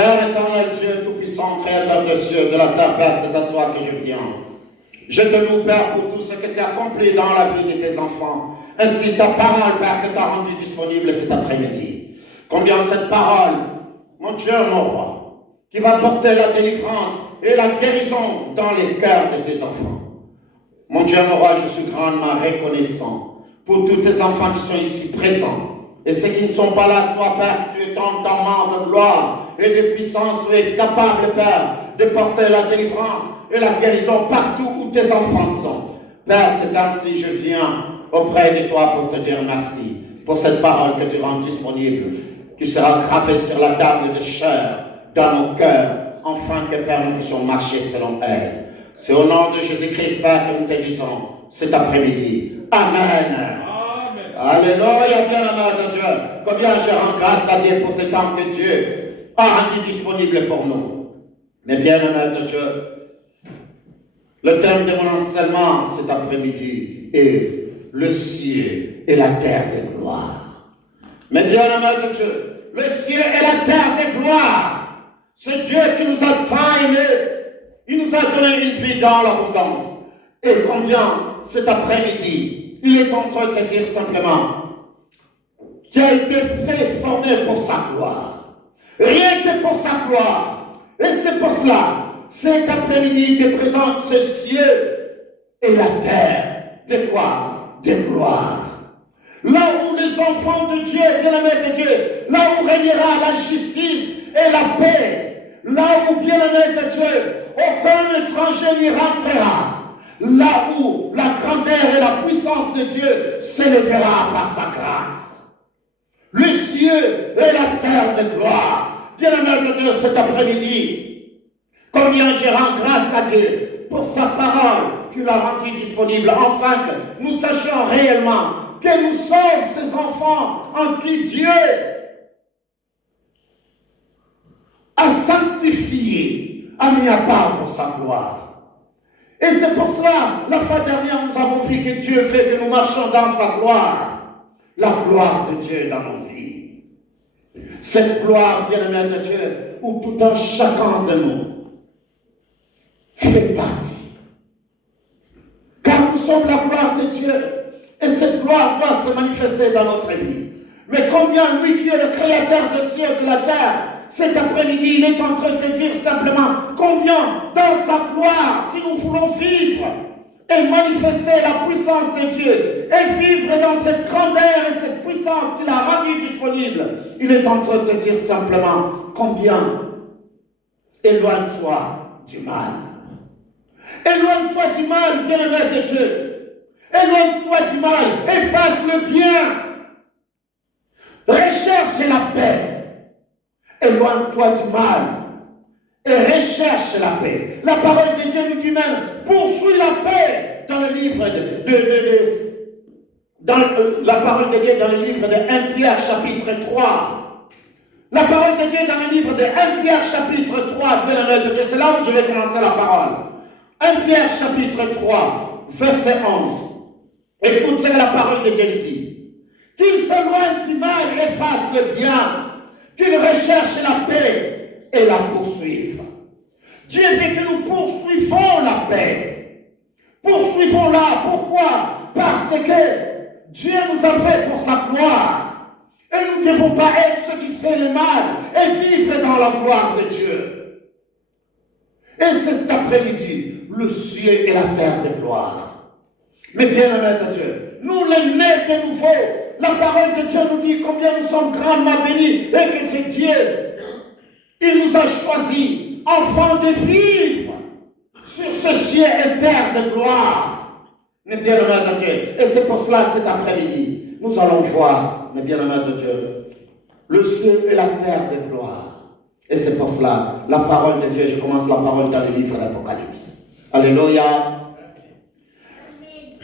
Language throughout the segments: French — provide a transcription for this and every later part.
Père éternel, Dieu Tout-Puissant, Créateur des cieux, de la terre, Père, c'est à toi que je viens. Je te loue, Père, pour tout ce que tu as accompli dans la vie de tes enfants. Ainsi, ta parole, Père, que tu as rendue disponible cet après-midi. Combien cette parole, mon Dieu, mon roi, qui va porter la délivrance et la guérison dans les cœurs de tes enfants. Mon Dieu, mon roi, je suis grandement reconnaissant pour tous tes enfants qui sont ici présents. Et ceux qui ne sont pas là, toi, Père, tu es en temps de gloire et de puissance, tu es capable, Père, de porter la délivrance et la guérison partout où tes enfants sont. Père, c'est ainsi je viens auprès de toi pour te dire merci pour cette parole que tu rends disponible, qui sera gravée sur la table de chair dans nos cœurs, afin que, Père, nous puissions marcher selon elle. C'est au nom de Jésus-Christ, Père, que nous te disons cet après-midi. Amen. Alléluia, bien-aimé de Dieu. Combien je rends grâce à Dieu pour ce temps que Dieu a rendu disponible pour nous. Mais bien-aimé de Dieu, le thème de mon enseignement cet après-midi est le ciel et la terre de gloire. Mais bien-aimé de Dieu, le ciel et la terre de gloire, c'est Dieu qui nous a tant aimés. Il nous a donné une vie dans l'abondance. Et combien cet après-midi, il est en train de te dire simplement, tu as été fait former pour sa gloire. Rien que pour sa gloire. Et c'est pour cela, cet après-midi, il te présente ce ciel et la terre. De quoi? De gloire. Là où les enfants de Dieu, bien-aimés de Dieu, là où régnera la justice et la paix, là où, bien-aimés de Dieu, aucun étranger n'y rentrera. Là où la grandeur et la puissance de Dieu s'élèvera par sa grâce. Le ciel et la terre de gloire. Bien-aimé de Dieu, cet après-midi, combien je rends grâce à Dieu pour sa parole qu'il a rendue disponible, afin que nous sachions réellement que nous sommes ses enfants en qui Dieu a sanctifié, a mis à part pour sa gloire. Et c'est pour cela, la fois dernière, nous avons vu que Dieu fait que nous marchons dans sa gloire. La gloire de Dieu dans nos vies. Cette gloire, bien-aimé de Dieu, où tout un chacun de nous fait partie. Car nous sommes la gloire de Dieu. Et cette gloire doit se manifester dans notre vie. Mais combien lui qui est le créateur des cieux et de la terre, cet après-midi, il est en train de te dire simplement combien dans sa gloire, si nous voulons vivre et manifester la puissance de Dieu et vivre dans cette grandeur et cette puissance qu'il a rendue disponible, il est en train de te dire simplement combien éloigne-toi du mal. Éloigne-toi du mal, bien-aimé de Dieu. Éloigne-toi du mal, efface le bien. Recherche la paix. Éloigne-toi du mal et recherche la paix. La parole de Dieu nous dit même, poursuis la paix dans le livre la parole de Dieu dans le livre de 1 Pierre chapitre 3. La parole de Dieu dans le livre de 1 Pierre chapitre 3, c'est là où je vais commencer la parole. 1 Pierre chapitre 3, verset 11. Écoute ce que la parole de Dieu dit. Qu'il s'éloigne du mal et fasse le bien, qu'il recherche la paix et la poursuive. Dieu veut que nous poursuivons la paix. Poursuivons-la. Pourquoi? Parce que Dieu nous a fait pour sa gloire. Et nous ne devons pas être ceux qui font le mal et vivre dans la gloire de Dieu. Et cet après-midi, le ciel et la terre de gloire. Mais bien aimé de Dieu, nous les nés de nouveau. La parole de Dieu nous dit combien nous sommes grandement bénis et que c'est Dieu. Il nous a choisis, enfants, de vivre sur ce ciel et terre de gloire. Mais bien aimé de Dieu. Et c'est pour cela, cet après-midi, nous allons voir, mais bien aimé de Dieu, le ciel et la terre de gloire. Et c'est pour cela, la parole de Dieu, je commence la parole dans le livre d'Apocalypse. Alléluia.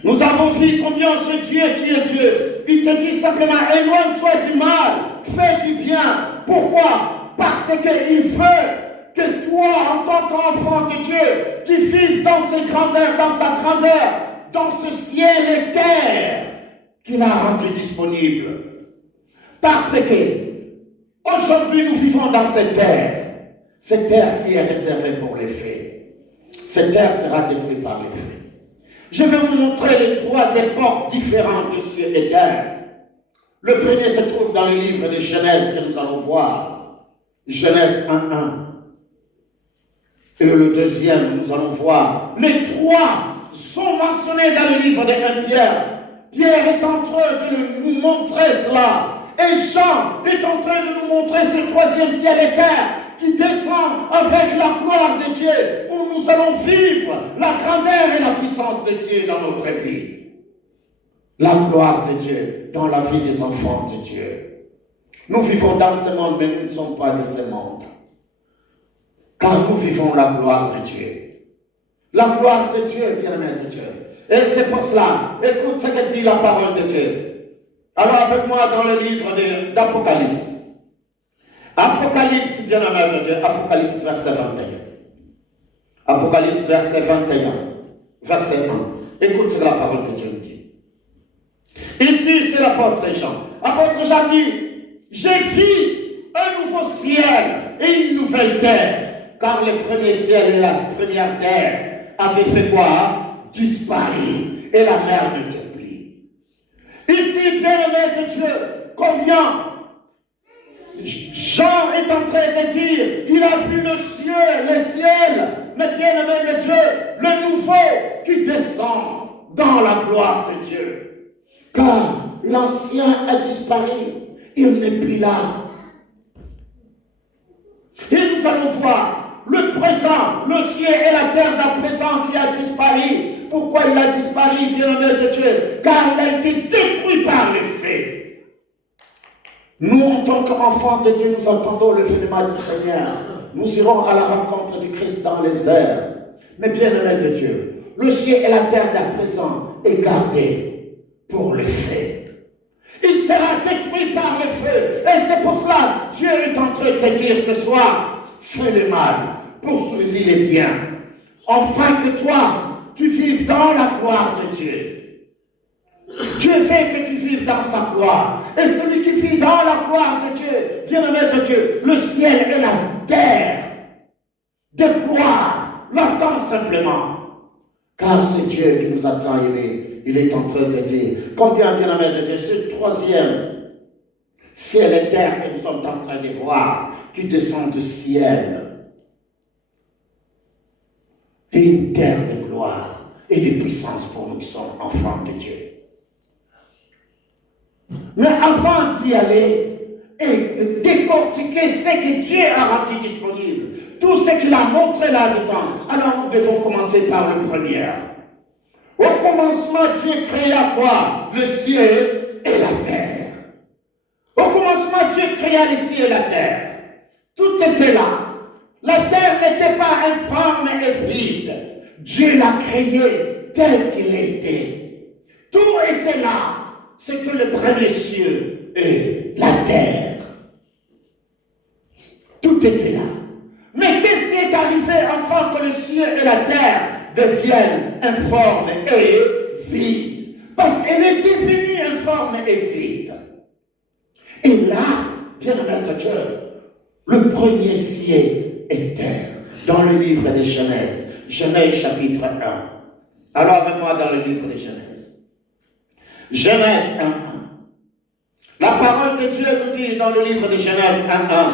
Nous avons vu combien ce Dieu qui est Dieu, il te dit simplement, éloigne-toi du mal, fais du bien. Pourquoi? Parce qu'il veut que toi, en tant qu'enfant de Dieu, tu vives dans ses grandeurs, dans sa grandeur, dans ce ciel et terre qu'il a rendu disponible. Parce que aujourd'hui nous vivons dans cette terre. Cette terre qui est réservée pour les fées, cette terre sera détruite par les fées. Je vais vous montrer les trois époques différentes de cieux et terre. Le premier se trouve dans le livre de Genèse que nous allons voir. Genèse 1:1. Et le deuxième, nous allons voir. Les trois sont mentionnés dans le livre de 1 Pierre. Pierre est en train de nous montrer cela. Et Jean est en train de nous montrer ce troisième ciel et terre qui descend avec la gloire de Dieu, où nous allons vivre la grandeur et la puissance de Dieu dans notre vie. La gloire de Dieu dans la vie des enfants de Dieu. Nous vivons dans ce monde, mais nous ne sommes pas de ce monde. Car nous vivons la gloire de Dieu. La gloire de Dieu, bien-aimé de Dieu. Et c'est pour cela, écoute ce que dit la parole de Dieu. Alors avec moi dans le livre d'Apocalypse. Apocalypse, bien-aimé de Dieu, Apocalypse verset 21. Apocalypse verset 21, verset 1. Écoute ce que la parole de Dieu nous dit. Ici, c'est l'apôtre Jean. L'apôtre Jean dit, j'ai vu un nouveau ciel et une nouvelle terre. Car le premier ciel et la première terre avaient fait quoi? Disparu. Et la mer n'était plus. Ici, bien-aimé de Dieu, combien Jean est en train de dire, il a vu le ciel, mais bien-aimé de Dieu, le nouveau qui descend dans la gloire de Dieu. Car l'ancien a disparu, il n'est plus là. Et nous allons voir le présent, le ciel et la terre d'à présent qui a disparu. Pourquoi il a disparu, bien-aimé de Dieu? Car il a été détruit par les fées. Nous, en tant qu'enfants de Dieu, nous attendons le vénement du Seigneur. Nous irons à la rencontre du Christ dans les airs. Mais bien-aimé de Dieu, le ciel et la terre d'à présent est gardé pour le feu. Il sera détruit par le feu. Et c'est pour cela, Dieu est en train de te dire ce soir, fais le mal, poursuivis les biens, afin que toi, tu vives dans la gloire de Dieu. Dieu fait que tu vives dans sa gloire. Et celui qui vit dans la gloire de Dieu, bien-aimé de Dieu, le ciel et la terre de gloire l'attendent simplement. Car c'est Dieu qui nous attend, il est en train de dire, combien, bien-aimé de Dieu, ce troisième ciel et terre que nous sommes en train de voir, qui descend du ciel, et une terre de gloire et de puissance pour nous qui sommes enfants de Dieu. Mais avant d'y aller et décortiquer ce que Dieu a rendu disponible, tout ce qu'il a montré là-dedans, alors nous devons commencer par le premier. Au commencement, Dieu créa quoi? Le ciel et la terre. Au commencement, Dieu créa le ciel et la terre. Tout était là. La terre n'était pas informe et vide. Dieu l'a créé tel qu'il était. Tout était là. C'était le premier ciel et la terre. Tout était là. Mais qu'est-ce qui est arrivé afin que le ciel et la terre deviennent informes et vides? Parce qu'elle est devenue informe et vide. Et là, bien-aimé de Dieu, le premier ciel et terre, dans le livre de Genèse, Genèse chapitre 1. Alors avec moi dans le livre de Genèse. Genèse 1.1. La parole de Dieu nous dit dans le livre de Genèse 1.1.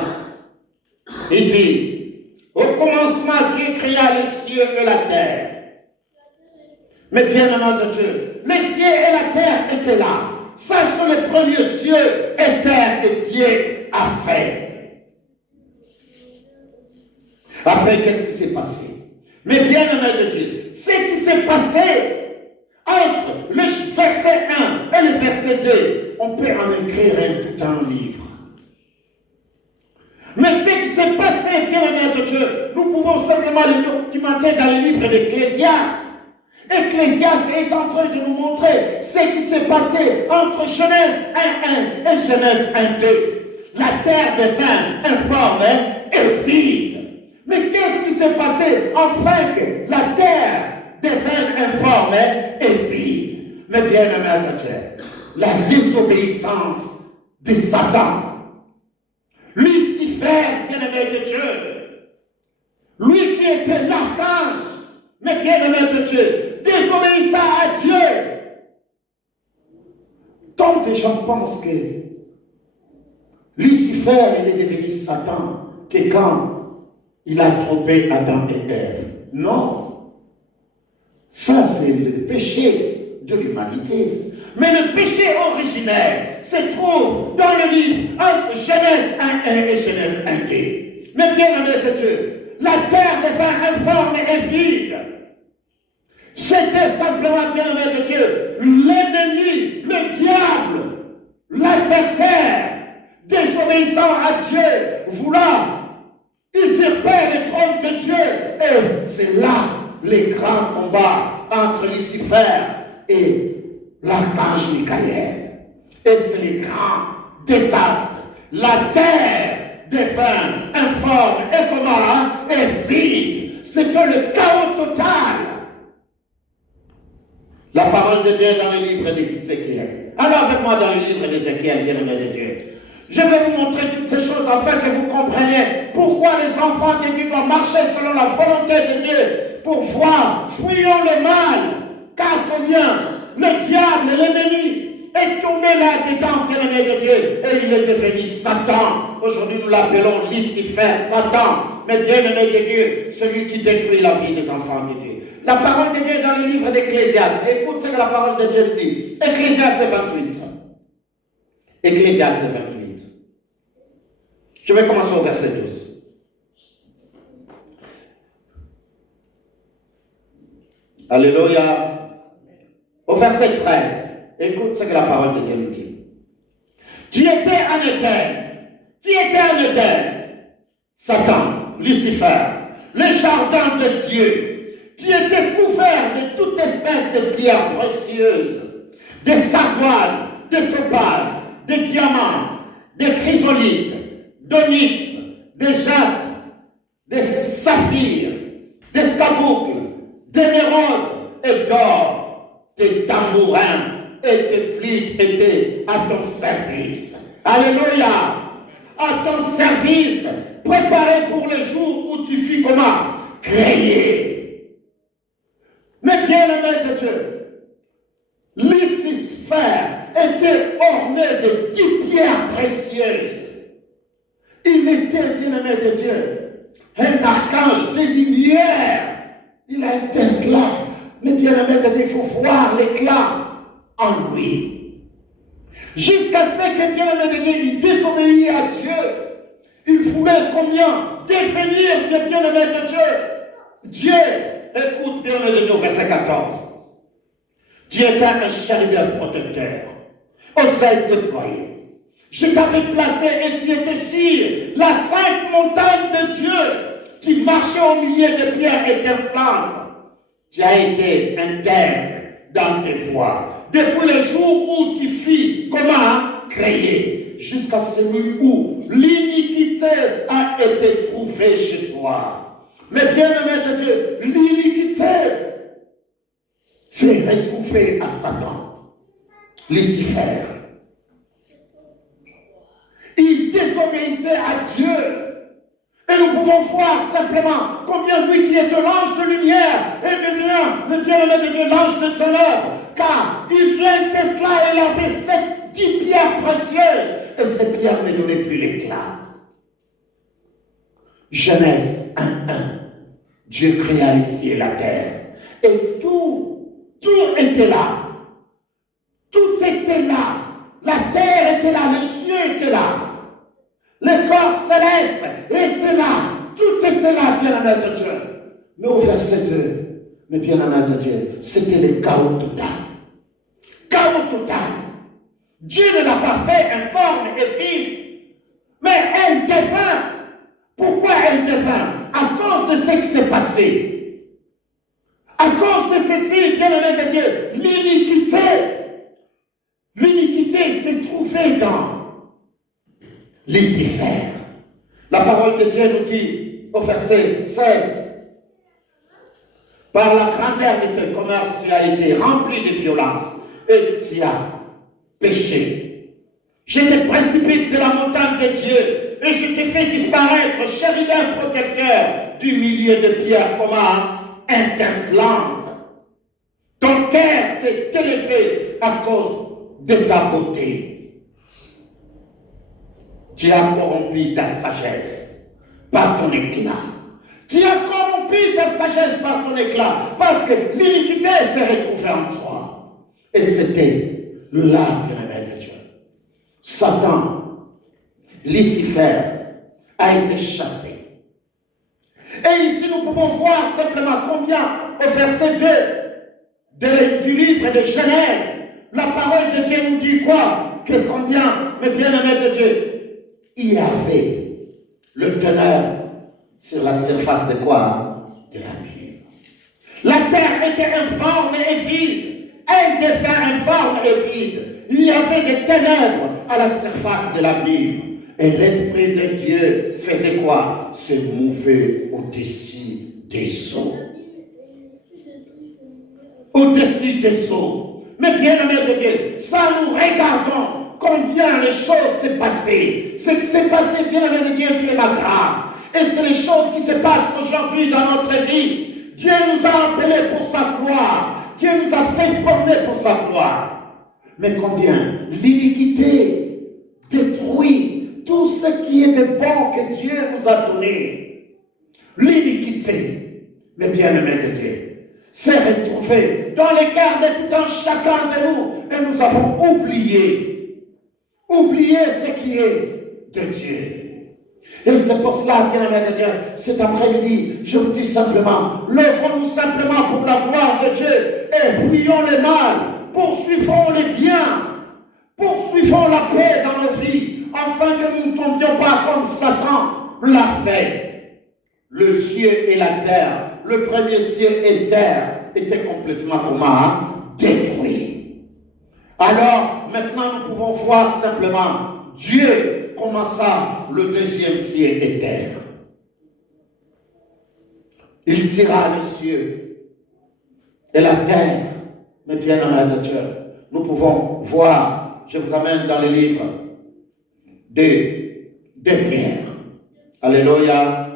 Il dit, au commencement Dieu créa les cieux et la terre. Mais bien-aimé de Dieu, les cieux et la terre étaient là. Ça, c'est le premier cieux et terre que Dieu a fait. Après, qu'est-ce qui s'est passé? Mais bien-aimé de Dieu, ce qui s'est passé entre le verset 1 et le verset 2, on peut en écrire tout un livre. Mais ce qui s'est passé, bien-aimé de Dieu, nous pouvons simplement le documenter dans le livre d'Ecclésiaste. Ecclésiaste est en train de nous montrer ce qui s'est passé entre Genèse 1.1 et Genèse 1.2. La terre devint informe et vide. Mais qu'est-ce qui s'est passé afin que la terre devienne informe et vide? Mais bien aimé de Dieu, la désobéissance de Satan, Lucifer, bien aimé de Dieu, était l'archange, mais bien-aimé de Dieu, désobéissant à Dieu. Tant de gens pensent que Lucifer, il est devenu Satan, que quand il a trompé Adam et Ève. Non. Ça, c'est le péché de l'humanité. Mais le péché originel se trouve dans le livre entre Genèse 1.1 et Genèse 1.2. Mais bien aimé de Dieu, la terre devint informe et vide. C'était simplement, bien aimé de Dieu, l'ennemi, le diable, l'adversaire, désobéissant à Dieu, voulant usurper le trône de Dieu. Et c'est là les grands combats entre Lucifer et l'archange Michael. Et c'est les grands désastres. La terre devint informe et comment et vide. C'était le chaos total. La parole de Dieu dans le livre d'Ézéchiel. Alors avec moi dans le livre d'Ézéchiel, bien-aimé de Dieu. Je vais vous montrer toutes ces choses afin que vous compreniez pourquoi les enfants de Dieu doivent marcher selon la volonté de Dieu pour voir, fuyons le mal, car combien le diable, l'ennemi, est tombé là-dedans, bien-aimé de Dieu, et il est devenu Satan. Aujourd'hui, nous l'appelons Lucifer, Satan, mais bien-aimé de Dieu, celui qui détruit la vie des enfants de Dieu. La parole de Dieu est dans le livre d'Ecclésiaste. Écoute ce que la parole de Dieu dit. Ecclésiaste 28. Ecclésiaste 28. Je vais commencer au verset 12. Alléluia. Au verset 13. Écoute ce que la parole de Dieu nous dit. Tu étais en Éden. Qui était en Éden? Satan, Lucifer, le jardin de Dieu. Tu étais couvert de toute espèce de pierres précieuses, des sargoines, des topazes, des diamants, des chrysolites, d'onyx, des jaspes, des saphirs, des scarboucles, d'émeraudes et d'or, tes tambourins et tes flûtes étaient à ton service. Alléluia! À ton service, préparé pour le jour où tu fus comment? Créé. Mais bien aimé de Dieu, Lucifer était orné de 10 pierres précieuses. Il était, bien aimé de Dieu, un archange de lumière. Il a un Tesla. Mais bien aimé de Dieu, il faut voir l'éclat en lui. Jusqu'à ce que, bien aimé de Dieu, il désobéit à Dieu. Il voulait combien définir le bien aimé de Dieu. Dieu, écoute bien aimé de Dieu, verset 14. Tu étais un chérubin protecteur, aux ailes déployées. Je t'avais placé et tu étais sur la sainte montagne de Dieu. Tu marchais au milieu de pierres étincelantes. Tu as été intègre dans tes voies. Depuis le jour où tu fus, comment créé, jusqu'à celui où l'iniquité a été trouvée chez toi. Mais bien aimé de Dieu, l'iniquité s'est retrouvée à Satan, Lucifer. Il désobéissait à Dieu. Et nous pouvons voir simplement combien lui qui était l'ange de lumière et devient le bien-aimé de Dieu, l'ange de ténèbres. Car il était cela et il avait ces 10 pierres précieuses. Et ces pierres ne donnaient plus l'éclat. Genèse 1.1. Dieu créa les cieux et la terre. Et tout était là. Tout était là. La terre était là, les cieux étaient là. Le corps céleste était là. Tout était là, bien-aimé de Dieu. Mais au verset 2, mais bien-aimé de Dieu, c'était le chaos total. Chaos total. Dieu ne l'a pas fait informe et vide. Mais elle devint. Pourquoi elle devint? À cause de ce qui s'est passé. À cause de ceci, bien-aimé de Dieu, l'iniquité. L'iniquité s'est trouvée dans Lucifer. La parole de Dieu nous dit au verset 16. Par la grandeur de tes commerces, tu as été rempli de violence et tu as péché. Je te précipite de la montagne de Dieu et je t'ai fait disparaître, chérubin protecteur, du milieu de pierres étincelantes. Ton cœur s'est élevé à cause de ta beauté. Tu as corrompu ta sagesse par ton éclat. Tu as corrompu ta sagesse par ton éclat parce que l'iniquité s'est retrouvée en toi. Et c'était là, bien-aimé de Dieu. Satan, Lucifer, a été chassé. Et ici, nous pouvons voir simplement combien, au verset 2 du livre de Genèse, la parole de Dieu nous dit quoi? Que combien, mes bien-aimés de Dieu, il y avait le teneur sur la surface de quoi? De l'abîme. La terre était informe et vide. Elle devint informe et vide. Il y avait des ténèbres à la surface de l'abîme. Et l'Esprit de Dieu faisait quoi? Se mouver au-dessus des eaux. Au-dessus des eaux. Mais bien aimé de Dieu, ça nous regardons combien les choses s'est passées. Ce qui s'est passé, bien aimé de Dieu, qui est pas grave. Et c'est les choses qui se passent aujourd'hui dans notre vie. Dieu nous a appelés pour sa gloire. Dieu nous a fait former pour sa gloire. Mais combien l'iniquité détruit tout ce qui est de bon que Dieu nous a donné. L'iniquité, mes bien-aimés de Dieu, s'est retrouvée dans les cœurs de tout un chacun de nous. Et nous avons oublié ce qui est de Dieu. Et c'est pour cela, bien-aimés de Dieu, cet après-midi, je vous dis simplement, lèvons-nous simplement pour la gloire de Dieu et fuyons le mal, poursuivons le bien, poursuivons la paix dans nos vies, afin que nous ne tombions pas comme Satan l'a fait. Le ciel et la terre, le premier ciel et terre, étaient complètement détruits. Alors, maintenant, nous pouvons voir simplement Dieu commença le deuxième ciel et terre. Il tira le ciel et la terre. Mais bien aimé de Dieu, nous pouvons voir, je vous amène dans les livres de Pierre. Alléluia.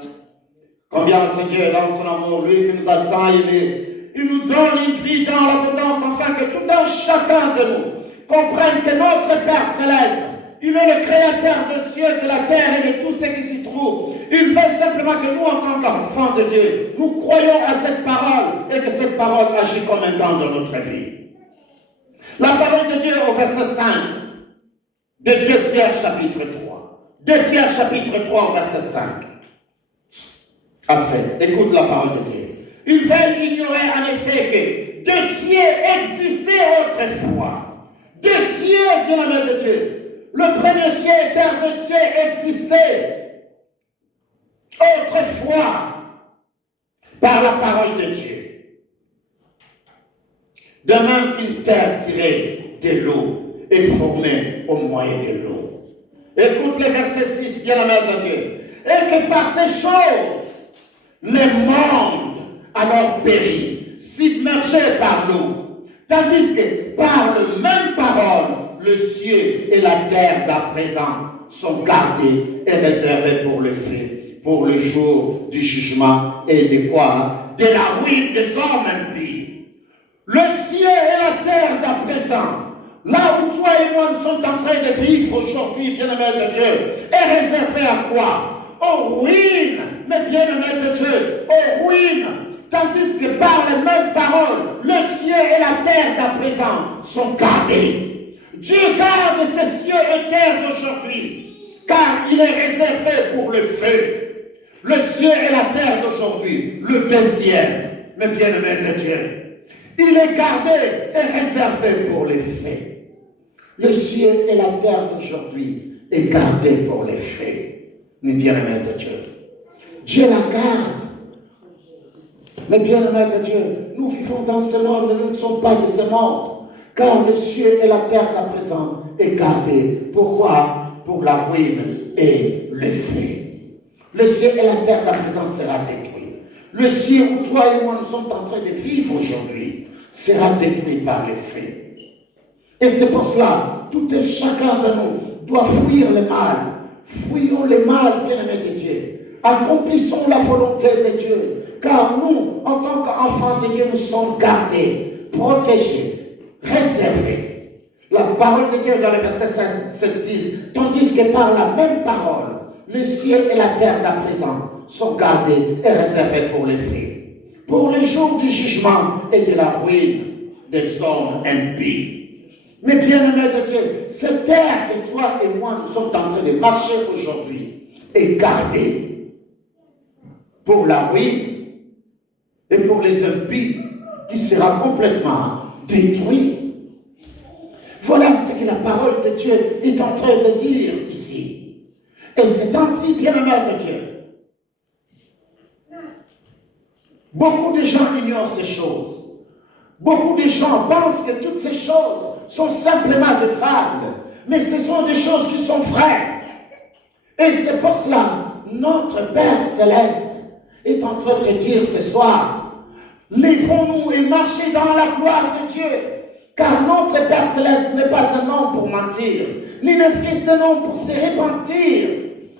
Combien c'est Dieu dans son amour, lui qui nous a tant aimés. Il nous donne une vie dans l'abondance afin que tout un chacun de nous comprenne que notre Père Céleste, il est le créateur des cieux, de la terre et de tout ce qui s'y trouve. Il veut simplement que nous, en tant qu'enfants de Dieu, nous croyons à cette parole et que cette parole agit comme un temps dans notre vie. La parole de Dieu au verset 5 de 2 Pierre chapitre 3. 2 Pierre chapitre 3 verset 5 à 7. Écoute la parole de Dieu. Ils veulent ignorer en effet que deux cieux existaient autrefois. Deux cieux, bien aimé de Dieu. Le premier ciel et terre de ciel existait autrefois par la parole de Dieu. De même qu'une terre tirée de l'eau est formée au moyen de l'eau. Écoute le verset 6, bien aimé de Dieu. Et que par ces choses, le monde alors périt, submergé par l'eau. Tandis que par la même parole, le ciel et la terre d'à présent sont gardés et réservés pour le feu, pour le jour du jugement et de quoi? De la ruine des hommes impies. Le ciel et la terre d'à présent, là où toi et moi nous sommes en train de vivre aujourd'hui, bien-aimés de Dieu, est réservé à quoi? Aux ruines, mais bien-aimés de Dieu, aux ruines. Tandis que par les mêmes paroles, le ciel et la terre d'à présent sont gardés. Dieu garde ces cieux et terres d'aujourd'hui, car il est réservé pour le feu. Le ciel et la terre d'aujourd'hui, le deuxième, mais bien-aimé de Dieu, il est gardé et réservé pour les faits. Le ciel et la terre d'aujourd'hui est gardé pour les faits, mais bien-aimé de Dieu. Dieu la garde. Mais bien-aimé de Dieu, nous vivons dans ce monde, mais nous ne sommes pas de ce monde. Car le ciel et la terre d'à présent est gardé. Pourquoi? Pour la ruine et le feu. Le ciel et la terre d'à présent sera détruit. Le ciel où toi et moi nous sommes en train de vivre aujourd'hui sera détruit par le feu. Et c'est pour cela, tout et chacun de nous doit fuir le mal, Fuyons le mal, bien-aimés de Dieu. Accomplissons la volonté de Dieu. Car nous, en tant qu'enfants de Dieu, nous sommes gardés, protégés, réservés. La parole de Dieu dans le verset 7 dit, tandis que par la même parole, le ciel et la terre d'à présent sont gardés et réservés pour les faits, pour le jour du jugement et de la ruine des hommes impies. Mais bien-aimés de Dieu, cette terre que toi et moi nous sommes en train de marcher aujourd'hui est gardée pour la ruine et pour les impies qui sera complètement détruit. Voilà ce que la parole de Dieu est en train de dire ici. Et c'est ainsi, bien-aimés de Dieu. Beaucoup de gens ignorent ces choses. Beaucoup de gens pensent que toutes ces choses sont simplement des fables, mais ce sont des choses qui sont vraies. Et c'est pour cela, notre Père Céleste est en train de dire ce soir, lèvons-nous et marchez dans la gloire de Dieu, car notre Père Céleste n'est pas un homme pour mentir, ni le Fils d'un homme pour se repentir.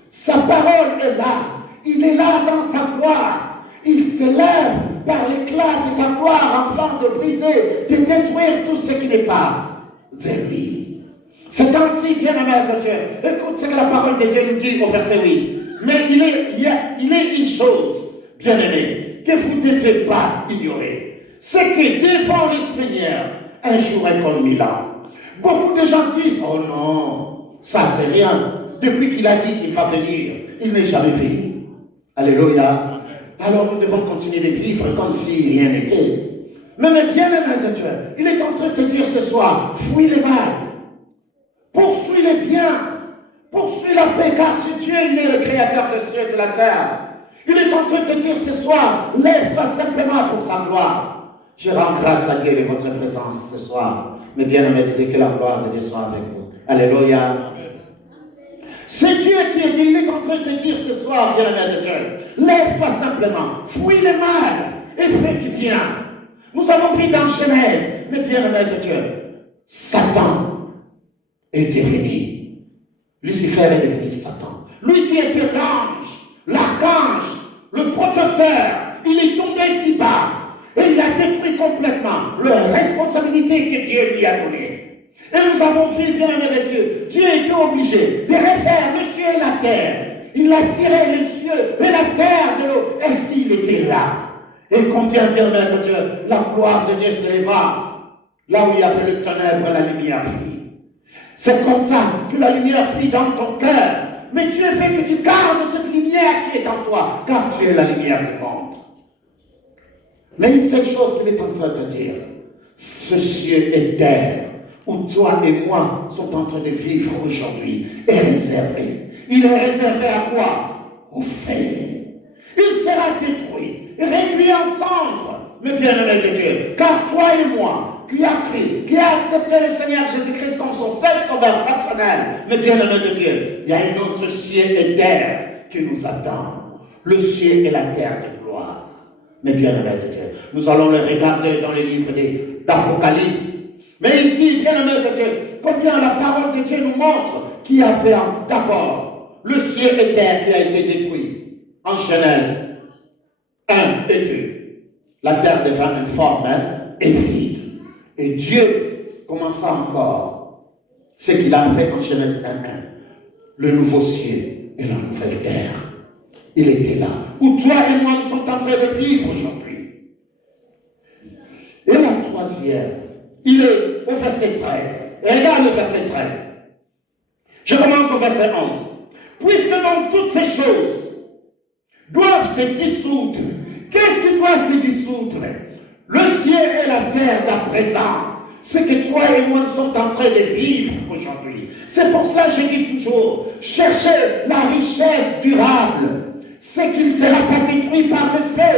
Sa parole est là, il est là dans sa gloire. Il s'élève par l'éclat de ta gloire afin de briser, de détruire tout ce qui n'est pas de lui. C'est ainsi, bien-aimé de Dieu. Écoute ce que la parole de Dieu nous dit au verset 8. Mais il est une chose, bien-aimé, que vous ne devez pas ignorer. C'est que devant le Seigneur, un jour est comme 1000 ans. Beaucoup de gens disent, oh non, ça c'est rien. Depuis qu'il a dit qu'il va venir, il n'est jamais venu. Alléluia. Alors nous devons continuer de vivre comme si rien n'était. Mais bien-aimé de Dieu, il est en train de te dire ce soir, fuis le mal, poursuis le bien, poursuis la paix, car c'est Dieu, il est le créateur des cieux et de la terre. Il est en train de te dire ce soir, lève-toi simplement pour sa gloire. Je rends grâce à Dieu de votre présence ce soir. Mais bien-aimé de Dieu, que la gloire de Dieu soit avec vous. Alléluia. C'est Dieu qui est dit, il est en train de te dire ce soir, bien-aimé de Dieu, lève-toi simplement, fuis le mal et fais du bien. Nous avons vu dans Genèse, mais bien-aimé de Dieu, Satan est devenu, Lucifer est devenu Satan. Lui qui était l'ange, l'archange, le protecteur, il est tombé si bas et il a détruit complètement la responsabilité que Dieu lui a donnée. Et nous avons vu, bien-aimé de Dieu, Dieu était obligé de refaire le ciel et la terre. Il a tiré les cieux et la terre de l'eau. Et s'il était là, et combien, bien-aimé de Dieu, la gloire de Dieu s'éleva, là où il y avait le ténèbre, la lumière fit. C'est comme ça que la lumière fit dans ton cœur. Mais Dieu veut que tu gardes cette lumière qui est en toi, car tu es la lumière du monde. Mais une seule chose qu'il est en train de dire, ce ciel et terre, où toi et moi sommes en train de vivre aujourd'hui, est réservé. Il est réservé à quoi? Au feu. Il sera détruit, réduit en cendres. Mais bien-aimé de Dieu, car toi et moi, qui a crié, qui a accepté le Seigneur Jésus-Christ comme son seul sauveur personnel, mais bien-aimé de Dieu, il y a un autre ciel et terre qui nous attend. Le ciel et la terre de gloire. Mais bien-aimé de Dieu, nous allons le regarder dans le livre d'Apocalypse. Mais ici, bien-aimé de Dieu, combien la parole de Dieu nous montre qu'il y avait d'abord le ciel et terre qui a été détruit en Genèse 1 et 2. La terre devint informe et vide. Et Dieu commença encore ce qu'il a fait en Genèse 1, 1. Le nouveau ciel et la nouvelle terre. Il était là. Où toi et moi nous sommes en train de vivre aujourd'hui. Et la troisième, il est au verset 13. Regarde le verset 13. Je commence au verset 11. Puisque donc toutes ces choses doivent se dissoudre. Qu'est-ce qui doit se dissoudre? Le ciel et la terre d'à présent. Ce que toi et moi nous sommes en train de vivre aujourd'hui. C'est pour cela que je dis toujours, cherchez la richesse durable. C'est qu'il ne sera pas détruit par le feu.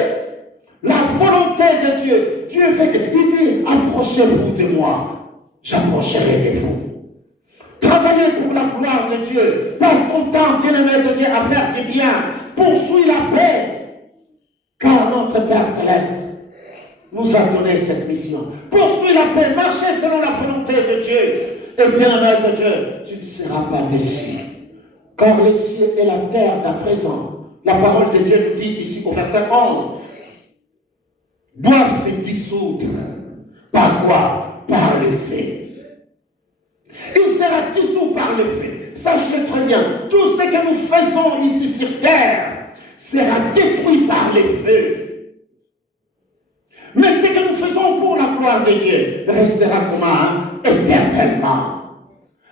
La volonté de Dieu. Dieu fait que, il dit, approchez-vous de moi, j'approcherai de vous. Travaillez pour la gloire de Dieu. Passe ton temps, bien-aimé de Dieu, à faire du bien. Poursuis la paix. Car notre Père Céleste nous a donné cette mission. Poursuis la paix, marchez selon la volonté de Dieu. Et bien-aimé de Dieu, tu ne seras pas déçu. Car les cieux et la terre d'à présent, la parole de Dieu nous dit ici au verset 11, doivent se dissoudre. Par quoi? Par le feu. Il sera dissous par le feu. Sachez-le très bien, tout ce que nous faisons ici sur terre sera détruit par le feu. Mais ce que nous faisons pour la gloire de Dieu restera comment? Éternellement.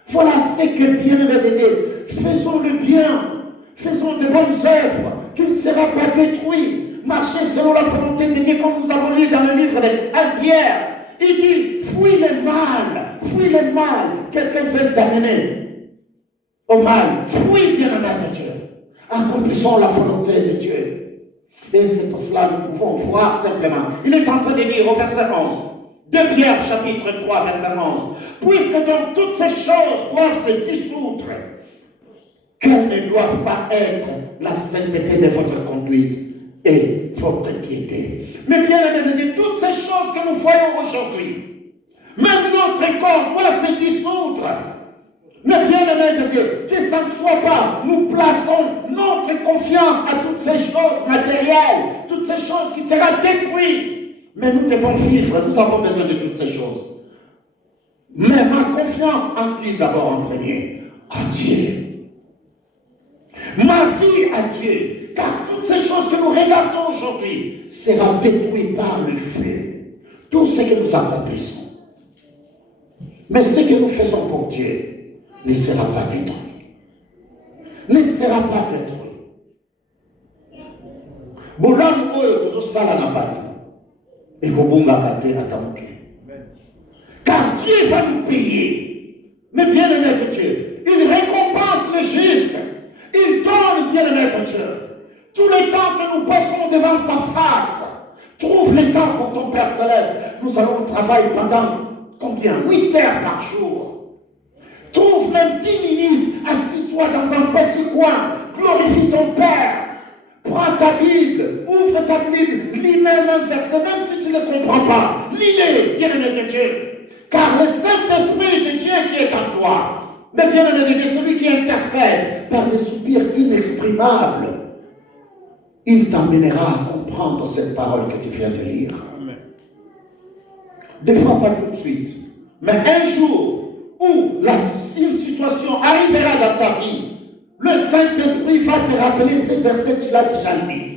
Voilà ce que, bien-aimés de Dieu, faisons le bien, faisons de bonnes œuvres, qui ne sera pas détruit. Marchez selon la volonté de Dieu, comme nous avons lu dans le livre de 1 Pierre. Il dit, fuis le mal, quelqu'un veut t'amener au mal. Fuis, bien-aimé de Dieu. Accomplissons la volonté de Dieu. Et c'est pour cela que nous pouvons voir simplement. Il est en train de dire au verset 11, 2 Pierre chapitre 3 verset 11, puisque donc toutes ces choses doivent se dissoudre, qu'elles ne doivent pas être la sainteté de votre conduite et votre piété. Mais bien aimé de Dieu, toutes ces choses que nous voyons aujourd'hui, même notre corps doit se dissoudre. Mais bien aimé de Dieu, que ça ne soit pas, nous plaçons notre confiance à toutes ces choses matérielles, toutes ces choses qui seront détruites. Mais nous devons vivre, nous avons besoin de toutes ces choses. Mais ma confiance en qui d'abord en premier? En Dieu. Ma vie à Dieu. Car toutes ces choses que nous regardons aujourd'hui seront détruites par le feu. Tout ce que nous accomplissons. Mais ce que nous faisons pour Dieu ne sera pas détruit. Ne sera pas détruit. Bolam oyo tozosala na bato. Et car Dieu va nous payer. Mais bien aimé de Dieu, il récompense le juste. Il donne, bien aimé de Dieu. Tout le temps que nous passons devant sa face, trouve le temps pour ton Père Céleste. Nous allons travailler pendant combien? 8 heures par jour. Trouve même 10 minutes, assis-toi dans un petit coin, glorifie ton Père. Prends ta Bible, ouvre ta Bible, lis même un verset, même si tu ne le comprends pas. Lis-le, bien-aimé de Dieu. Car le Saint-Esprit de Dieu qui est en toi, mais bien-aimé de Dieu, celui qui intercède par des soupirs inexprimables, il t'emmènera à comprendre cette parole que tu viens de lire. Amen. Des fois, pas tout de suite. Mais un jour où une situation arrivera dans ta vie, le Saint-Esprit va te rappeler ces versets, tu l'as déjà lu.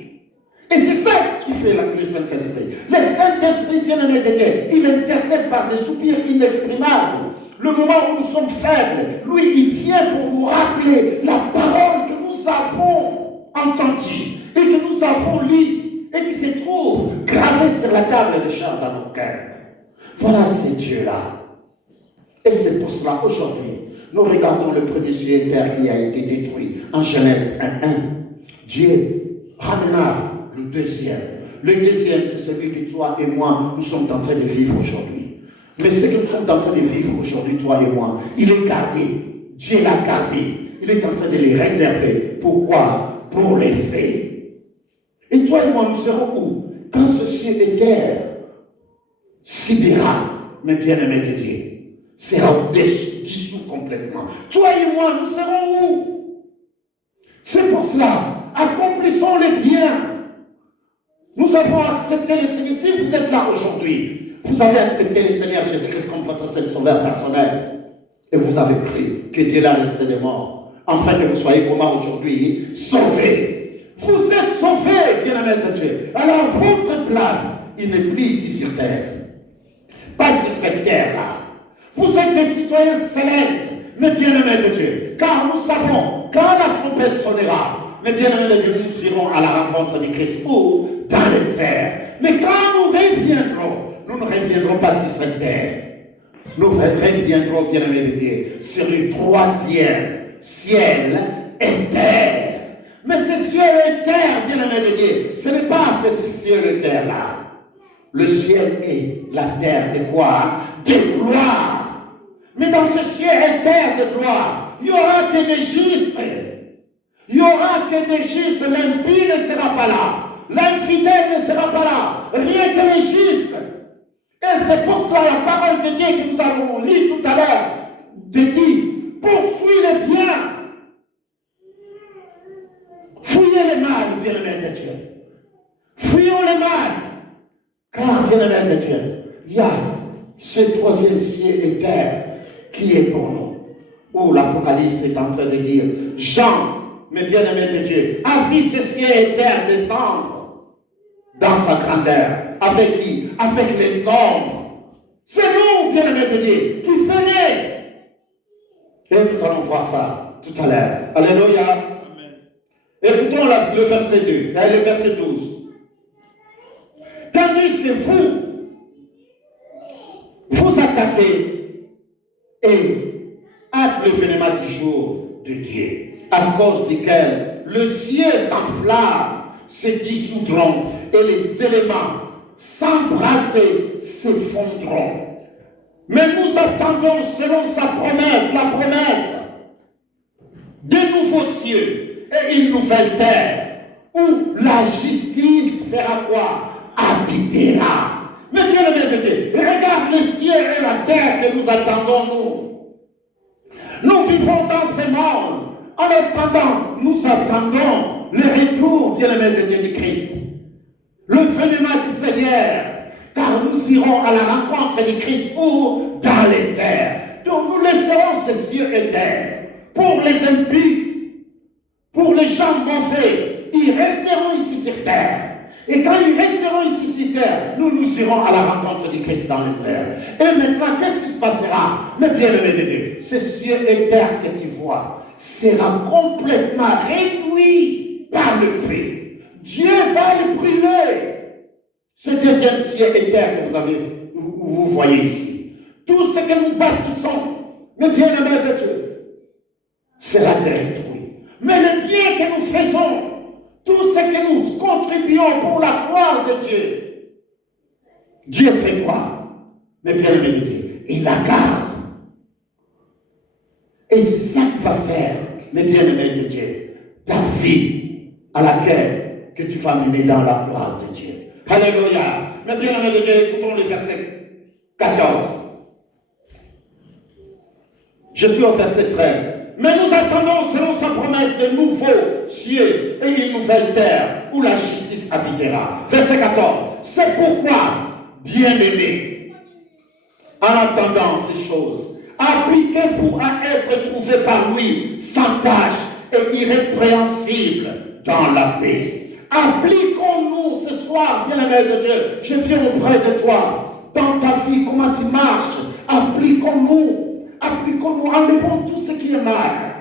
Et c'est ça qui fait le Saint-Esprit. Le Saint-Esprit, bien-aimé de Dieu, il intercède par des soupirs inexprimables. Le moment où nous sommes faibles, lui, il vient pour nous rappeler la parole que nous avons entendue et que nous avons lue et qui se trouve gravée sur la table de char dans nos cœurs. Voilà ce Dieu-là. Et c'est pour cela, aujourd'hui, nous regardons le premier ciel et terre qui a été détruit en Genèse 1.1. Dieu ramena le deuxième. Le deuxième, c'est celui que toi et moi, nous sommes en train de vivre aujourd'hui. Mais ce que nous sommes en train de vivre aujourd'hui, toi et moi, il est gardé. Dieu l'a gardé. Il est en train de les réserver. Pourquoi? Pour les faits. Et toi et moi, nous serons où? Quand ce ciel et terre sidéral, mais bien-aimé de Dieu, sera dissous complètement. Toi et moi, nous serons où? C'est pour cela, accomplissons les biens. Nous avons accepté le Seigneur. Si vous êtes là aujourd'hui, vous avez accepté le Seigneur Jésus-Christ comme votre sauveur personnel. Et vous avez cru que Dieu l'a resté des morts. Afin que vous soyez comment aujourd'hui? Sauvés. Vous êtes sauvés, bien-aimé de Dieu. Alors votre place, il n'est plus ici sur terre. Pas sur cette terre-là. Vous êtes des citoyens célestes, mais bien-aimés de Dieu. Car nous savons, quand la trompette sonnera, mais bien-aimés de Dieu, nous irons à la rencontre de Christ. Où? Dans les airs. Mais quand nous reviendrons, nous ne reviendrons pas sur cette terre. Nous reviendrons, bien-aimés de Dieu, sur le troisième ciel et terre. Mais ce ciel et terre, bien-aimés de Dieu, ce n'est pas ce ciel et terre-là. Le ciel et la terre de quoi? De gloire. Mais dans ce ciel et terre de gloire, il n'y aura que des justes. Il n'y aura que des justes. L'impie ne sera pas là. L'infidèle ne sera pas là. Rien que les justes. Et c'est pour cela la parole de Dieu que nous avons lu tout à l'heure, de dire, poursuis le bien. bien-aimés de Dieu. Fuyons le mal. Car, bien-aimés de Dieu, il y a ce troisième ciel et terre qui est pour nous. Où l'Apocalypse est en train de dire, Jean, mes bien-aimés de Dieu, a vu ce ciel et terre descendre dans sa grandeur. Avec qui? Avec les hommes. C'est nous, bien-aimés de Dieu, qui venons. Et nous allons voir ça tout à l'heure. Alléluia. Amen. Écoutons le verset 2, le verset 12. Tandis que vous attaquez et hâte le vénément du jour de Dieu, à cause duquel le ciel s'enflamme, se dissoudront et les éléments s'embrasser, s'effondreront. Mais nous attendons selon sa promesse, la promesse de nouveaux cieux et une nouvelle terre où la justice fera quoi? Habitera. Mais bien aimé de Dieu, regarde le ciel et la terre que nous attendons, nous. Nous vivons dans ce monde. En attendant, nous attendons le retour, bien aimé de Dieu, du Christ. Le vénement du Seigneur. Car nous irons à la rencontre du Christ ou dans les airs. Donc nous laisserons ces cieux et terre. Pour les impies, pour les gens mauvais, ils resteront ici sur terre. Et quand ils resteront ici sur terre, nous irons à la rencontre du Christ dans les airs. Et maintenant, qu'est-ce qui se passera? Mais bien aimé de Dieu, ces cieux et terre que tu vois sera complètement réduit par le feu. Dieu va le brûler. Ce deuxième ciel et terre que vous voyez ici, tout ce que nous bâtissons, le bien-aimé de Dieu, sera détruit. Mais le bien que nous faisons, tout ce que nous contribuons pour la gloire de Dieu, Dieu fait quoi? Mais bien-aimé de Dieu, il la garde. Et c'est ça qu'il va faire, mes bien-aimés de Dieu, ta vie à laquelle que tu vas mener dans la gloire de Dieu. Alléluia. Mais bien aimé de Dieu, écoutons le verset 14. Je suis au verset 13. Mais nous attendons selon sa promesse de nouveaux cieux et une nouvelle terre où la justice habitera. Verset 14. C'est pourquoi, bien-aimés, en attendant ces choses, appliquez-vous à être trouvés par lui sans tache et irrépréhensible dans la paix. Appliquons-nous ce soir, bien-aimé de Dieu. Je viens auprès de toi. Dans ta vie, comment tu marches? Appliquons-nous. Appliquons-nous. Enlevons tout ce qui est mal.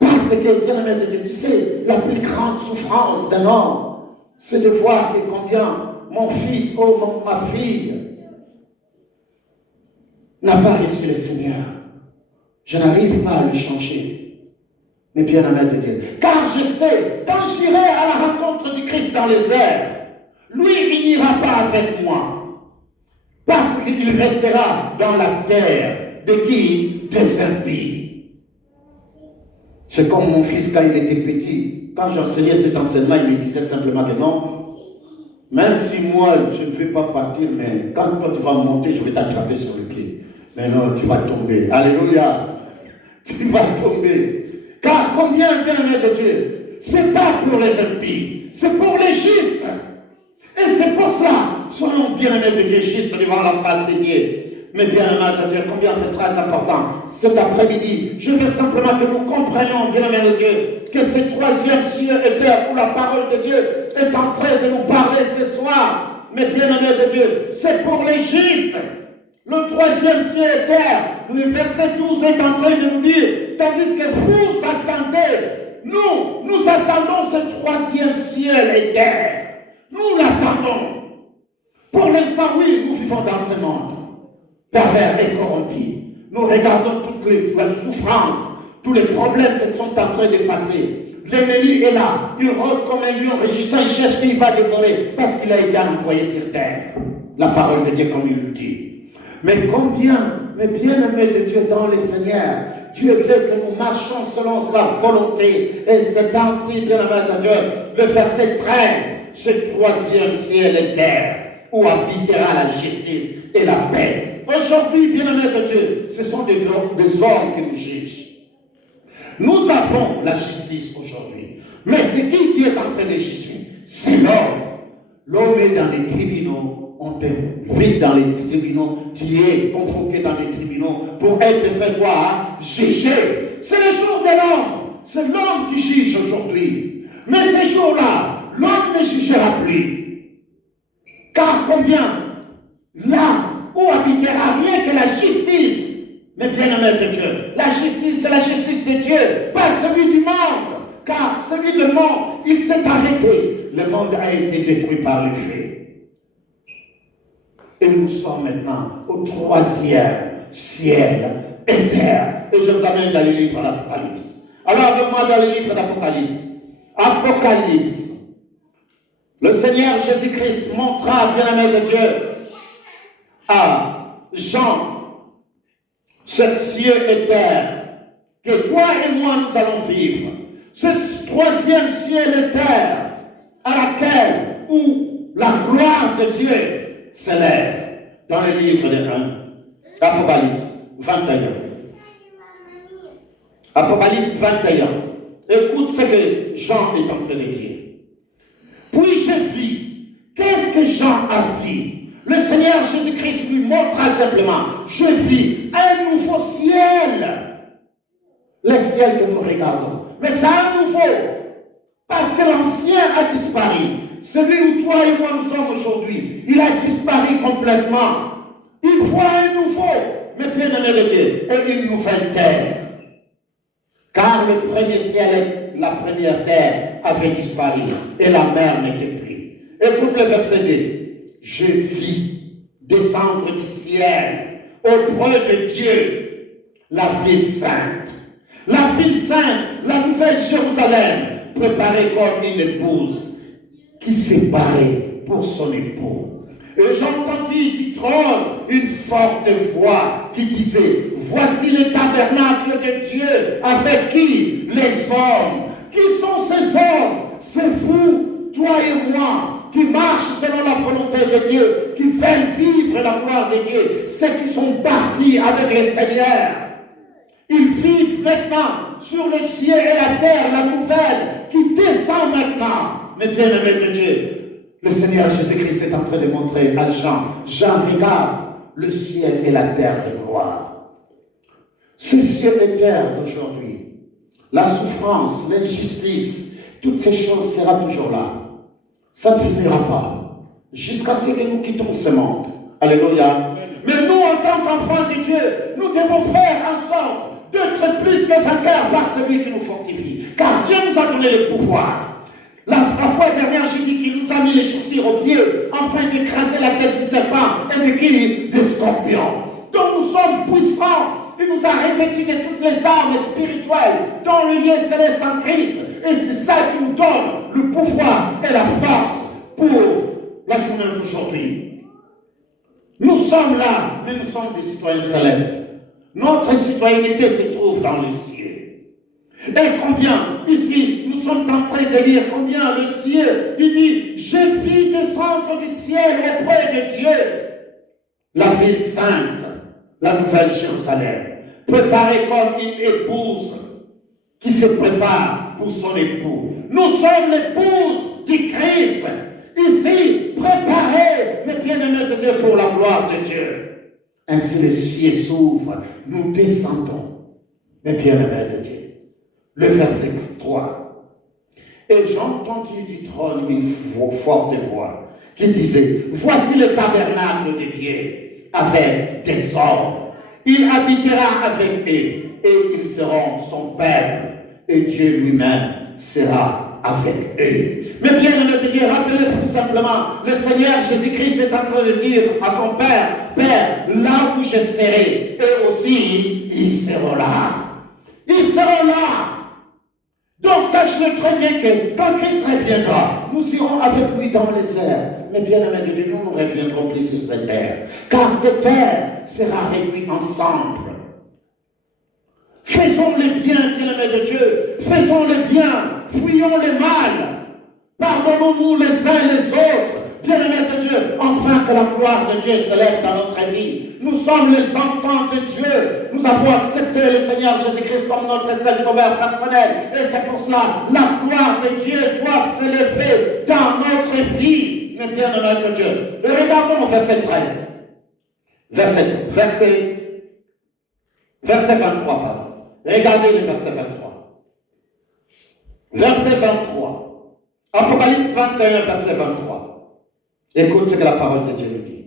Parce que, bien-aimé de Dieu, tu sais, la plus grande souffrance d'un homme, c'est de voir que combien mon fils ou ma fille n'a pas reçu le Seigneur. Je n'arrive pas à le changer. Mais bien aimé de Dieu. Car je sais, quand j'irai à la rencontre du Christ dans les airs, lui, il n'ira pas avec moi. Parce qu'il restera dans la terre de qui? Des impies. C'est comme mon fils quand il était petit. Quand j'enseignais cet enseignement, il me disait simplement que non. Même si moi, je ne vais pas partir, mais quand toi tu vas monter, je vais t'attraper sur le pied. Mais non, tu vas tomber. Alléluia. Tu vas tomber. Car combien, bien-aimés de Dieu, ce n'est pas pour les impies, c'est pour les justes. Et c'est pour ça, soyons bien-aimés de Dieu, justes devant la face de Dieu. Mais bien-aimés de Dieu, combien c'est très important. Cet après-midi, je veux simplement que nous comprenions, bien-aimés de Dieu, que ce troisième ciel et terre où la parole de Dieu est en train de nous parler ce soir. Mais bien-aimés de Dieu, c'est pour les justes. Le troisième ciel et terre, le verset 12 est en train de nous dire, tandis que vous attendez, nous attendons ce troisième ciel et terre. Nous l'attendons. Pour l'instant, oui, nous vivons dans ce monde pervers et corrompu. Nous regardons toutes les souffrances, tous les problèmes qui sont en train de passer. L'ennemi est là, il rôde comme un lion rugissant, il cherche qu'il va dévorer parce qu'il a été envoyé sur terre. La parole de Dieu, comme il le dit. Mais combien, mes bien-aimés de Dieu dans le Seigneur, Dieu veut que nous marchions selon sa volonté. Et c'est ainsi, bien-aimés de Dieu, le verset 13, ce troisième ciel et terre, où habitera la justice et la paix. Aujourd'hui, bien-aimés de Dieu, ce sont des hommes qui nous jugent. Nous avons la justice aujourd'hui. Mais c'est qui est en train de juger? C'est l'homme. L'homme est dans les tribunaux. On t'invite dans les tribunaux. Tu es convoqué dans les tribunaux pour être fait quoi? Juger. C'est le jour de l'homme. C'est l'homme qui juge aujourd'hui. Mais ces jours-là, l'homme ne jugera plus. Car combien? Là où habitera rien que la justice. Mais bien-aimé de Dieu, la justice, c'est la justice de Dieu, pas celui du monde. Car celui du monde, il s'est arrêté. Le monde a été détruit par les faits. Et nous sommes maintenant au 3e ciel et terre. Et je vous amène dans le livre d'Apocalypse. Alors, avec-moi dans le livre d'Apocalypse. Apocalypse. Le Seigneur Jésus-Christ montra, bien-aimé de Dieu, à Jean, ce ciel et terre, que toi et moi nous allons vivre. Ce 3e ciel et terre, à laquelle où la gloire de Dieu s'élève, dans le livre de 1, Apocalypse 21. Apocalypse 21. Écoute ce que Jean est en train de dire. Puis je vis. Qu'est-ce que Jean a vu? Le Seigneur Jésus-Christ lui montra simplement. Je vis un nouveau ciel. Le ciel que nous regardons. Mais c'est un nouveau. Parce que l'ancien a disparu. Celui où toi et moi nous sommes aujourd'hui, il a disparu complètement. Il voit un nouveau. Mais bien aimé de Dieu, et une nouvelle terre. Car le premier ciel et la première terre avaient disparu et la mer n'était plus. Écoute le verset 2. Je vis descendre du ciel auprès de Dieu la ville sainte. La ville sainte, la nouvelle Jérusalem, préparée comme une épouse qui s'est parée pour son époux. Et j'entendis du trône une forte voix qui disait: voici le tabernacle de Dieu avec qui? Les hommes. Qui sont ces hommes? C'est vous, toi et moi, qui marchent selon la volonté de Dieu, qui veulent vivre la gloire de Dieu, ceux qui sont partis avec le Seigneur. Ils vivent maintenant sur le ciel et la terre, la nouvelle qui descend maintenant. Mais bien aimé de Dieu, le Seigneur Jésus-Christ est en train de montrer à Jean. Jean, regarde le ciel et la terre de gloire. Ce ciel et terre d'aujourd'hui, la souffrance, l'injustice, toutes ces choses seront toujours là. Ça ne finira pas. Jusqu'à ce que nous quittons ce monde. Alléluia. Mais nous, en tant qu'enfants de Dieu, nous devons faire en sorte d'être plus que vainqueurs par celui qui nous fortifie. Car Dieu nous a donné le pouvoir. La fois dernière, j'ai dit qu'il nous a mis les chaussures aux pieds afin d'écraser la tête du serpent et de qui? Des scorpions. Donc nous sommes puissants. Il nous a revêtis de toutes les armes spirituelles dans le lieu céleste en Christ. Et c'est ça qui nous donne le pouvoir et la force pour la journée d'aujourd'hui. Nous sommes là, mais nous sommes des citoyens célestes. Notre citoyenneté se trouve dans les cieux. Et combien, ici, nous sommes en train de lire combien le ciel, il dit, je vis descendre du ciel auprès de Dieu, la ville sainte, la nouvelle Jérusalem, préparée comme une épouse qui se prépare pour son époux. Nous sommes l'épouse du Christ, ici, préparée, mais bien-aimés de Dieu pour la gloire de Dieu. Ainsi les cieux s'ouvrent, nous descendons, mais bien-aimés de Dieu. Le verset 3. Et j'entendis du trône une forte voix qui disait: voici le tabernacle de Dieu avec des hommes. Il habitera avec eux et ils seront son peuple et Dieu lui-même sera avec eux. Mais bien aimé de Dieu, rappelez-vous simplement, le Seigneur Jésus-Christ est en train de dire à son Père: Père, là où je serai, eux aussi, ils seront là. Ils seront là. Donc sache-le très bien que quand Christ reviendra, nous irons avec lui dans les airs. Mais bien aimé de Dieu, nous ne reviendrons plus sur cette terre. Car cette terre sera réunie ensemble. Faisons le bien, bien aimé de Dieu. Faisons le bien. Fuyons le mal. Pardonnons-nous les uns les autres. Bien-aimés de Dieu, enfin que la gloire de Dieu se lève dans notre vie. Nous sommes les enfants de Dieu. Nous avons accepté le Seigneur Jésus-Christ comme notre seul sauveur personnel. Et c'est pour cela, la gloire de Dieu doit se lever dans notre vie. Mais bien-aimés de Dieu. Et regardons au verset 13. Verset 23, pardon. Regardez le verset 23. Verset 23. Apocalypse 21, verset 23. Écoute ce que la parole de Dieu nous dit.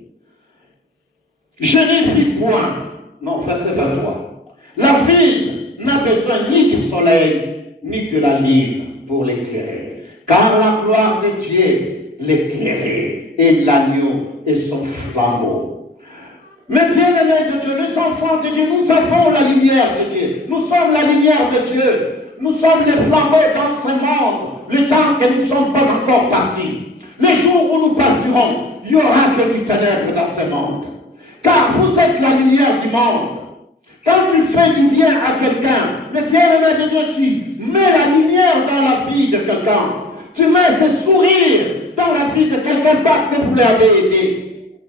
Je n'ai vu point. Non, verset 23. La ville n'a besoin ni du soleil, ni de la lune pour l'éclairer. Car la gloire de Dieu l'éclairait et l'agneau et son flambeau. Mais bien-aimés de Dieu, les enfants de Dieu, nous avons la lumière de Dieu. Nous sommes la lumière de Dieu. Nous sommes les flambeaux dans ce monde, le temps que nous ne sommes pas encore partis. Les jours où nous partirons, il n'y aura que du ténèbre dans ce monde. Car vous êtes la lumière du monde. Quand tu fais du bien à quelqu'un, mais bien-aimé de Dieu, tu mets la lumière dans la vie de quelqu'un. Tu mets ce sourire dans la vie de quelqu'un parce que vous l'avez aidé.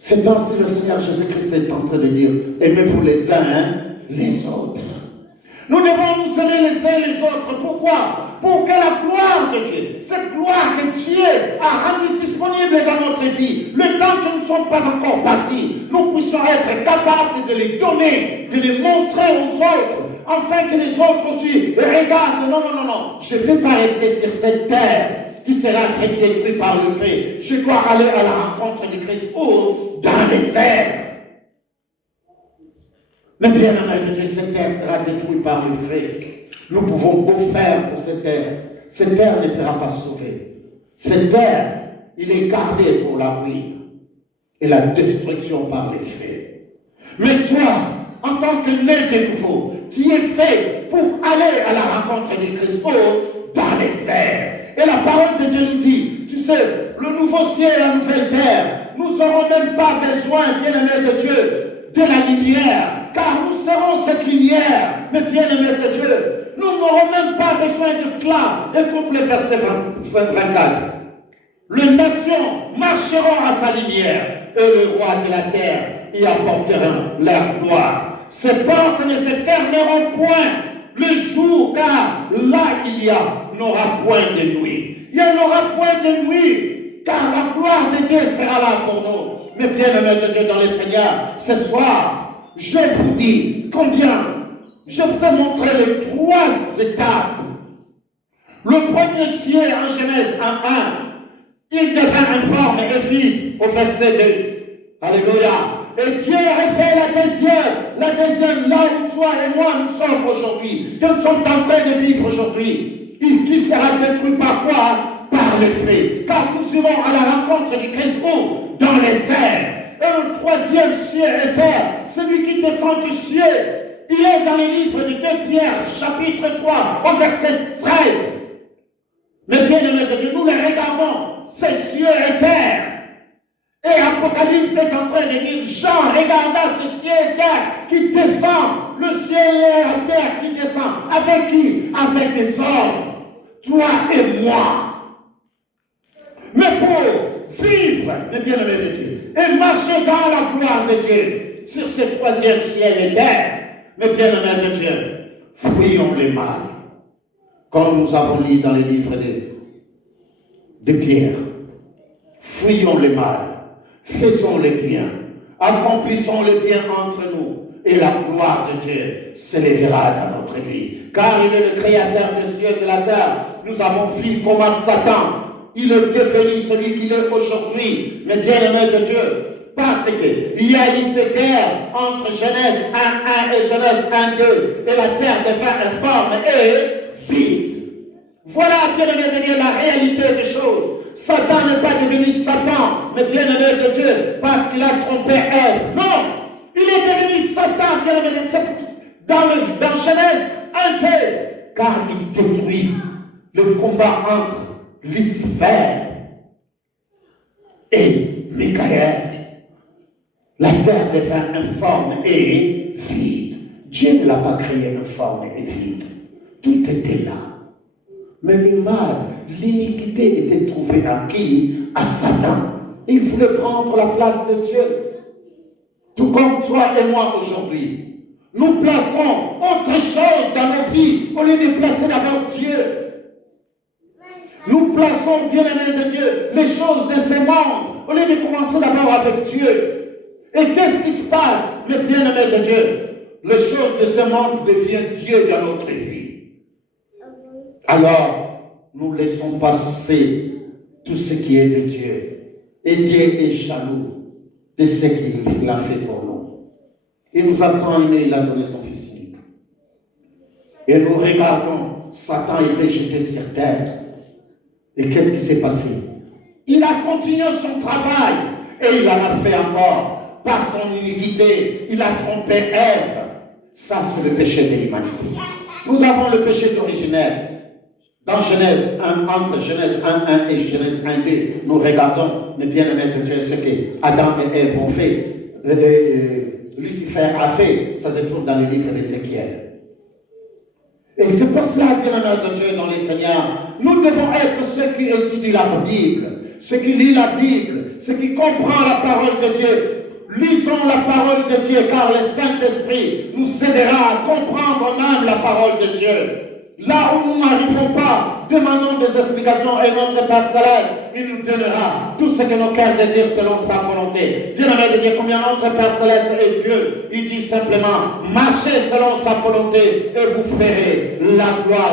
C'est ainsi le Seigneur Jésus-Christ est en train de dire, aimez-vous les uns les autres. Nous devons nous aimer les uns les autres. Pourquoi? Pour que la gloire de Dieu, cette gloire que Dieu a rendue disponible dans notre vie, le temps que nous ne sommes pas encore partis, nous puissions être capables de les donner, de les montrer aux autres, afin que les autres aussi regardent, non, je ne vais pas rester sur cette terre qui sera détruite par le feu. Je dois aller à la rencontre du Christ ou dans les airs. Mais bien aimé, cette terre sera détruite par le feu. Nous pouvons beau faire pour cette terre ne sera pas sauvée. Cette terre, il est gardé pour la ruine et la destruction par les feux. Mais toi, en tant que né de nouveau, tu es fait pour aller à la rencontre du Christ dans les airs. Et la parole de Dieu nous dit, tu sais, le nouveau ciel et la nouvelle terre, nous n'aurons même pas besoin, bien-aimés de Dieu, de la lumière, car nous serons cette lumière, mais bien-aimés de Dieu, nous n'aurons même pas besoin de cela. Écoute le verset 24. Les nations marcheront à sa lumière, et le roi de la terre y apporteront leur gloire. Ces portes ne se fermeront point le jour, car là il n'aura point de nuit. Il n'y aura point de nuit, car la gloire de Dieu sera là pour nous. Mais bien-aimés de Dieu dans le Seigneur, ce soir, je vous dis combien je vous ai montré les 3 étapes. Le premier ciel en Genèse 1:1, il devint informe et vide au verset 2. Alléluia. Et Dieu a fait la deuxième, là où toi et moi nous sommes aujourd'hui, que nous sommes en train de vivre aujourd'hui, qui sera détruit par quoi? Par le feu. Car nous irons à la rencontre du Christ dans les airs. Et le 3e ciel et terre, celui qui descend du ciel, il est dans le livre de 2 Pierre, chapitre 3, au verset 13. Mais bien aimés de Dieu, nous les regardons, c'est ciel et terre. Et Apocalypse est en train de dire, Jean regarda ce ciel et terre qui descend, le ciel et la terre qui descend. Avec qui? Avec des hommes, toi et moi. Mais pour vivre, mes bien-aimés de Dieu, et marcher dans la gloire de Dieu, sur ce 3e ciel et terre, mes bien-aimés de Dieu, fuyons les mal, comme nous avons lu dans les livres de Pierre. Fuyons les mal. Faisons le bien, accomplissons le bien entre nous, et la gloire de Dieu s'élèvera dans notre vie. Car il est le créateur des cieux et de la terre. Nous avons vu comment Satan, il est devenu celui qu'il est aujourd'hui. Mais bien aimé de Dieu, parce qu'il y a eu cette guerre entre Genèse 1:1 et Genèse 1:2, et la terre devint informe et vide. Voilà, bien aimé de Dieu, la réalité des choses. Satan n'est pas devenu Satan, mais bien-aimé de Dieu, parce qu'il a trompé Ève. Non, il est devenu Satan, bien-aimé de Dieu, dans Genèse 1:2, car il détruit le combat entre Lucifer et Michael. La terre devint informe et vide. Dieu ne l'a pas créé informe et vide. Tout était là. Mais le mal, l'iniquité était trouvée à qui? À Satan. Il voulait prendre la place de Dieu. Tout comme toi et moi aujourd'hui. Nous plaçons autre chose dans nos vies au lieu de placer d'abord Dieu. Nous plaçons, bien-aimés de Dieu, les choses de ce monde au lieu de commencer d'abord avec Dieu. Et qu'est-ce qui se passe, mes bien-aimés de Dieu? Les choses de ce monde deviennent Dieu dans notre vie. Alors, nous laissons passer tout ce qui est de Dieu. Et Dieu est jaloux de ce qu'il a fait pour nous. Il nous a tant aimé, il a donné son Fils unique. Et nous regardons, Satan était jeté sur terre. Et qu'est-ce qui s'est passé? Il a continué son travail et il en a fait encore. Par son iniquité, il a trompé Ève. Ça, c'est le péché de l'humanité. Nous avons le péché originel. Dans Genèse 1, entre Genèse 1.1 et Genèse 1.2, nous regardons, mes bien-aimés de Dieu, ce que Adam et Ève ont fait. Lucifer a fait, ça se trouve dans le livre d'Ézéchiel. Et c'est pour cela, bien-aimés de Dieu, dans les Seigneurs, nous devons être ceux qui étudient la Bible, ceux qui lisent la Bible, ceux qui comprennent la parole de Dieu. Lisons la parole de Dieu, car le Saint-Esprit nous aidera à comprendre même la parole de Dieu. Là où nous n'arrivons pas, demandons des explications et notre Père Céleste, il nous donnera tout ce que nos cœurs désirent selon sa volonté. Bien-aimé de Dieu, combien notre Père Céleste est Dieu, il dit simplement, marchez selon sa volonté et vous ferez la gloire